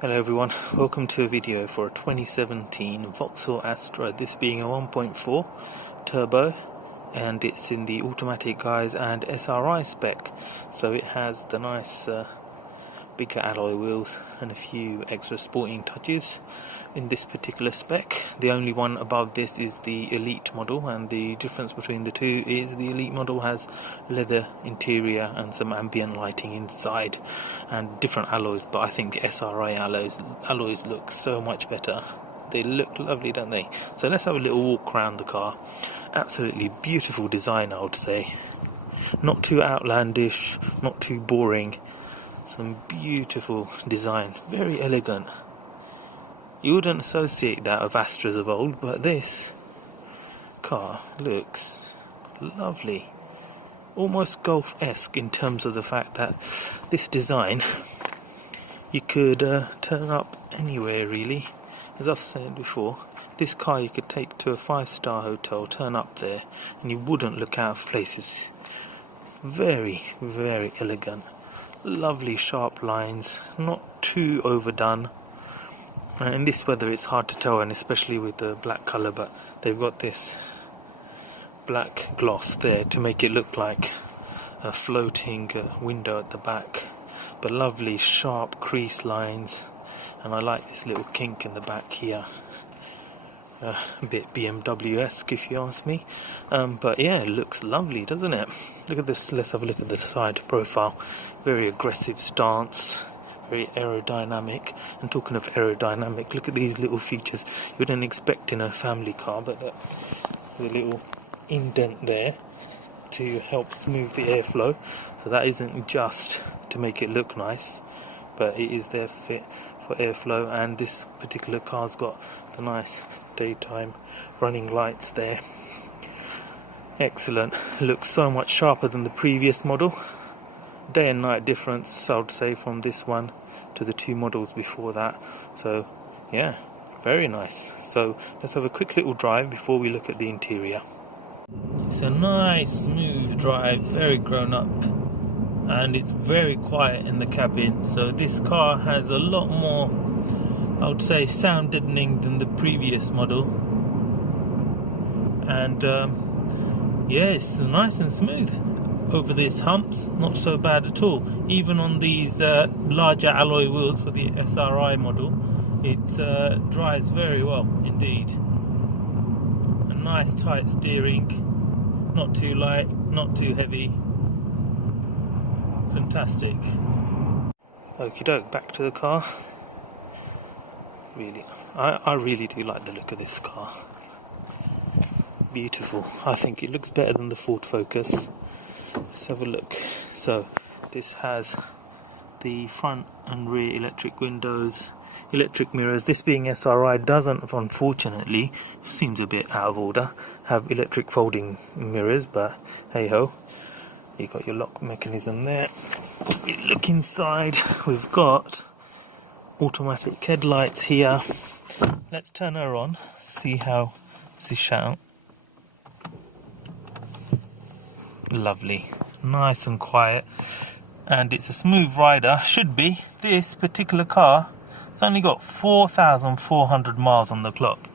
Hello everyone, welcome to a video for a 2017 Vauxhall Astra, this being a 1.4 turbo, and it's in the automatic guise and SRI spec, so it has the nice bigger alloy wheels and a few extra sporting touches in this particular spec. The only one above this is the Elite model, and the difference between the two is the Elite model has leather interior and some ambient lighting inside and different alloys, but I think SRI alloys look so much better. They look lovely, don't they? So let's have a little walk around the car. Absolutely beautiful design, I would say. Not too outlandish, not too boring. Some beautiful design, very elegant. You wouldn't associate that with Astras of old, but this car looks lovely. Almost Golf-esque in terms of the fact that this design you could turn up anywhere really. As I've said before, this car you could take to a 5-star hotel, turn up there, and you wouldn't look out of places. Very, very elegant. Lovely sharp lines, not too overdone. In this weather it's hard to tell, and especially with the black colour, but they've got this black gloss there to make it look like a floating window at the back. But lovely sharp crease lines, and I like this little kink in the back here. A bit BMW-esque if you ask me, but yeah, it looks lovely, doesn't it? Look at this, let's have a look at the side profile. Very aggressive stance, very aerodynamic. And talking of aerodynamic, look at these little features you wouldn't expect in a family car, but the little indent there to help smooth the airflow, so that isn't just to make it look nice, but it is there fit for airflow. And this particular car's got the nice daytime running lights there. Excellent. Looks so much sharper than the previous model. Day and night difference, I would say, from this one to the two models before that. So yeah, very nice. So let's have a quick little drive before we look at the interior. It's a nice smooth drive, very grown up, and it's very quiet in the cabin. So this car has a lot more, I would say, sound deadening than the previous model, and yeah, it's nice and smooth over these humps, not so bad at all. Even on these larger alloy wheels for the SRI model, it drives very well indeed. A nice tight steering, not too light, not too heavy. Fantastic. Okie doke, back to the car. Really, I really do like the look of this car. Beautiful. I think it looks better than the Ford Focus. Let's have a look. So this has the front and rear electric windows, electric mirrors. This being SRI doesn't, unfortunately, seems a bit out of order, have electric folding mirrors, but hey ho. You got your lock mechanism there. Look inside, we've got automatic headlights here. Let's turn her on, see how she sounds. Lovely, nice and quiet, and it's a smooth rider. Should be. This particular car, it's only got 4,400 miles on the clock.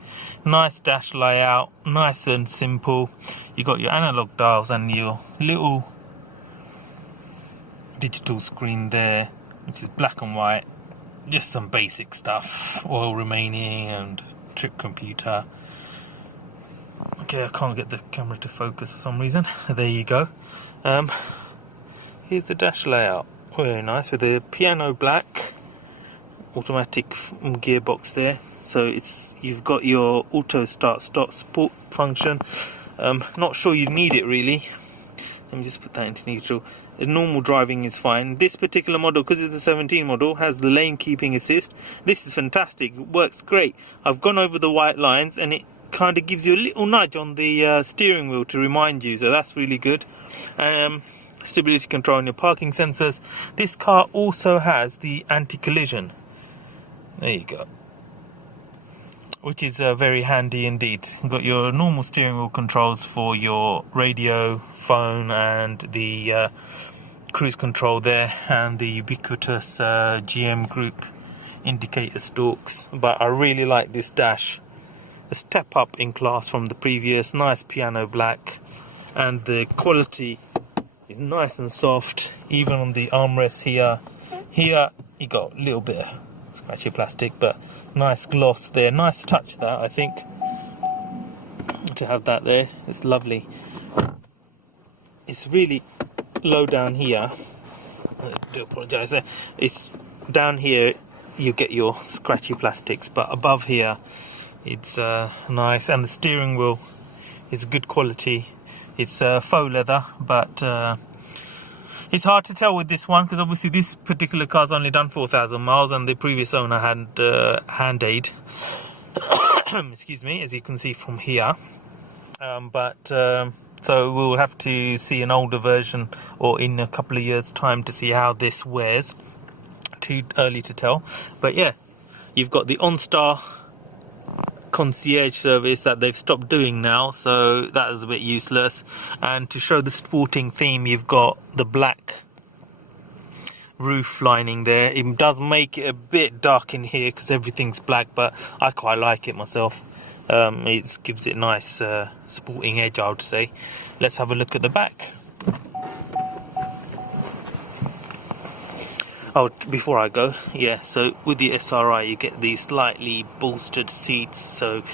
Nice dash layout, nice and simple. You got your analog dials and your little digital screen there, which is black and white. Just some basic stuff, oil remaining and trip computer. Okay, I can't get the camera to focus for some reason. There you go. Here's the dash layout. Very nice, with a piano black automatic gearbox there. So you've got your auto start stop support function. Not sure you need it really. Let me just put that into neutral. Normal driving is fine. This particular model, because it's a 17 model, has the lane keeping assist. This is fantastic. It works great. I've gone over the white lines and it kind of gives you a little nudge on the steering wheel to remind you, so that's really good. Stability control and your parking sensors. This car also has the anti-collision. There you go, which is very handy indeed. You've got your normal steering wheel controls for your radio, phone, and the cruise control there, and the ubiquitous GM Group indicator stalks, but I really like this dash. A step up in class from the previous. Nice piano black, and the quality is nice and soft. Even on the armrests here you got a little bit of scratchy plastic, but nice gloss there. Nice touch, that, I think, to have that there. It's lovely. It's really low down here. I do apologise there. It's down here you get your scratchy plastics, but above here it's nice, and the steering wheel is good quality. It's faux leather, but it's hard to tell with this one because obviously this particular car's only done 4,000 miles, and the previous owner had hand aid. Excuse me, as you can see from here. So we'll have to see an older version, or in a couple of years' time, to see how this wears. Too early to tell, but yeah, you've got the OnStar concierge service that they've stopped doing now, so that is a bit useless. And to show the sporting theme, you've got the black roof lining there. It does make it a bit dark in here because everything's black, but I quite like it myself. It gives it a nice sporting edge, I would say. Let's have a look at the back. Oh, before I go, yeah, so with the SRI you get these slightly bolstered seats, so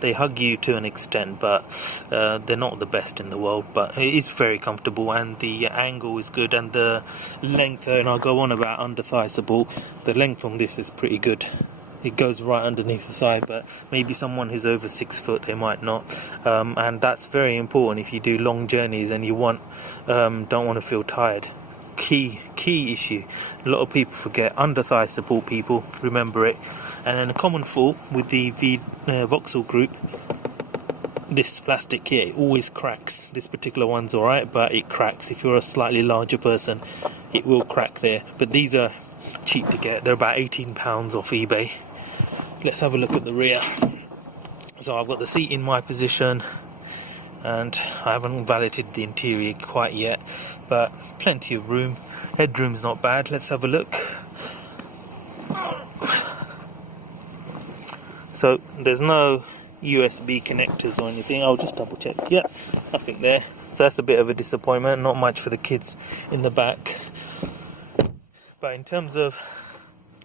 they hug you to an extent, but they're not the best in the world, but it is very comfortable, and the angle is good, and the length, and I'll go on about under thigh support, the length on this is pretty good. It goes right underneath the side, but maybe someone who's over 6 foot, they might not, and that's very important if you do long journeys and you don't want to feel tired. Key issue. A lot of people forget under thigh support, people, remember it. And then a common fault with the Vauxhall group, this plastic here, it always cracks. This particular one's alright, but it cracks. If you're a slightly larger person, it will crack there. But these are cheap to get. They're about £18 off eBay. Let's have a look at the rear. So I've got the seat in my position, and I haven't valeted the interior quite yet, but plenty of room. Headroom's not bad. Let's have a look. So there's no USB connectors or anything. I'll just double check. Yeah, nothing there. So that's a bit of a disappointment. Not much for the kids in the back. But in terms of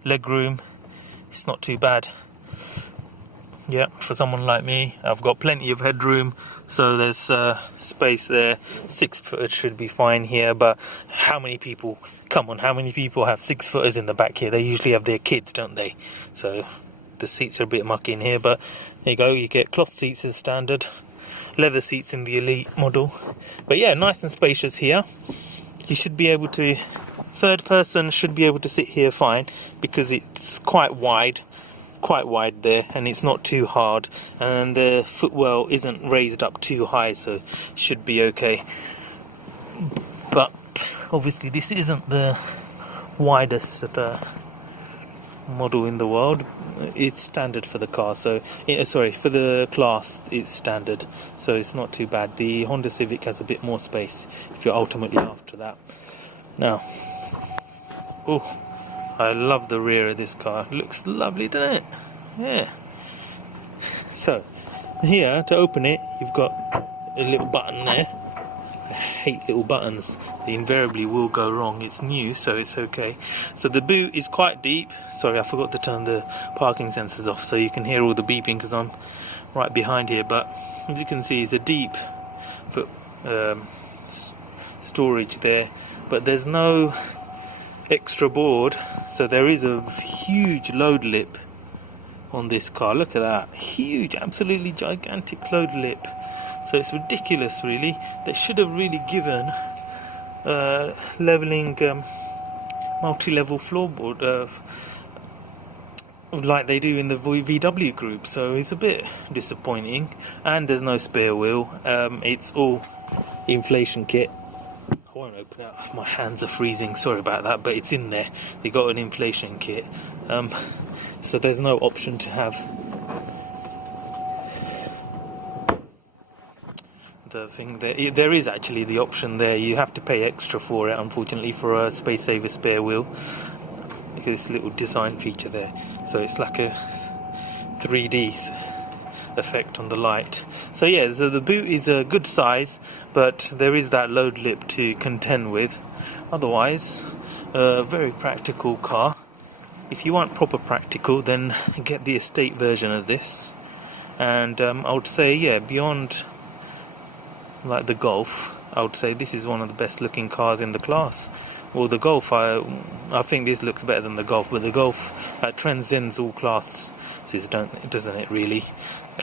legroom, it's not too bad. Yeah, for someone like me, I've got plenty of headroom, so there's space there. 6 footers should be fine here, but how many people have 6 footers in the back here? They usually have their kids, don't they? So the seats are a bit mucky in here, but there you go, you get cloth seats as standard, leather seats in the Elite model. But yeah, nice and spacious here. You should be able to, third person should be able to sit here fine, because it's quite wide there, and it's not too hard, and the footwell isn't raised up too high, so should be okay. But obviously this isn't the widest model in the world. It's standard for the car, so for the class it's standard, so it's not too bad. The Honda Civic has a bit more space if you're ultimately after that. Now, oh, I love the rear of this car. It looks lovely, doesn't it? Yeah. So, here, to open it, you've got a little button there. I hate little buttons. They invariably will go wrong. It's new, so it's okay. So the boot is quite deep. Sorry, I forgot to turn the parking sensors off, so you can hear all the beeping because I'm right behind here. But as you can see, it's a deep storage there. But there's no extra board, so there is a huge load lip on this car. Look at that, huge, absolutely gigantic load lip. So it's ridiculous, really. They should have really given leveling multi-level floorboard like they do in the VW group. So it's a bit disappointing. And there's no spare wheel. It's all inflation kit. I won't open it up, my hands are freezing, sorry about that, but it's in there. They got an inflation kit, so there's no option to have the thing there. There is actually the option there, you have to pay extra for it, unfortunately, for a space saver spare wheel. look at this little design feature there. So it's like a 3D effect on the light. So yeah, so the boot is a good size, but there is that load lip to contend with. Otherwise, a very practical car. If you want proper practical, then get the estate version of this. And I would say, yeah, beyond like the Golf, I would say this is one of the best looking cars in the class. Well, the Golf, I think this looks better than the Golf, but the Golf transcends all classes, doesn't it really?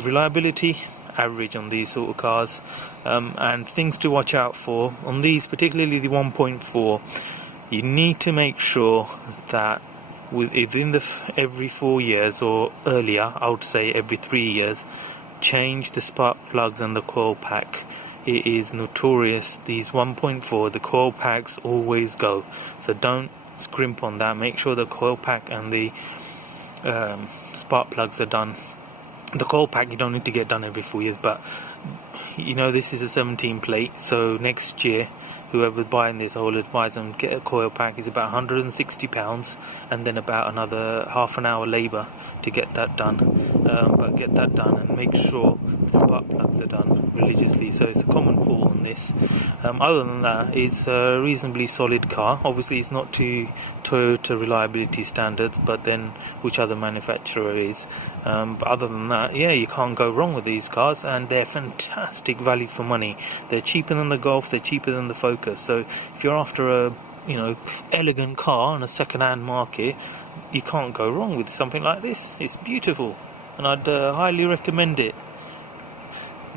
Reliability, average on these sort of cars. And things to watch out for on these, particularly the 1.4, you need to make sure that within every 4 years, or earlier, I would say every 3 years, change the spark plugs and the coil pack. It is notorious, these 1.4, the coil packs always go, so don't scrimp on that. Make sure the coil pack and the spark plugs are done. The coil pack you don't need to get done every 4 years, but you know this is a 17 plate, so next year whoever's buying this, I will advise them get a coil pack. It's about £160, and then about another half an hour labour to get that done. But get that done and make sure the spark plugs are done religiously. So it's a common fault on this. Other than that, it's a reasonably solid car. Obviously it's not to Toyota reliability standards, but then which other manufacturer is. But other than that, yeah, you can't go wrong with these cars, and they're fantastic value for money. They're cheaper than the Golf, they're cheaper than the Focus. So if you're after a elegant car on a second-hand market, you can't go wrong with something like this. It's beautiful, and I'd highly recommend it.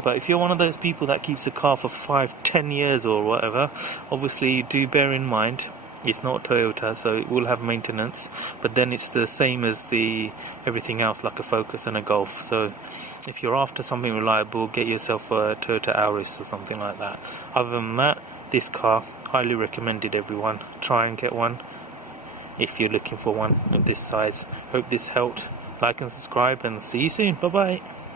But if you're one of those people that keeps a car for 5-10 years or whatever, obviously do bear in mind it's not Toyota, so it will have maintenance, but then it's the same as everything else, like a Focus and a Golf. So if you're after something reliable, get yourself a Toyota Auris or something like that. Other than that, this car, highly recommended everyone. Try and get one if you're looking for one of this size. Hope this helped. Like and subscribe, and see you soon. Bye bye.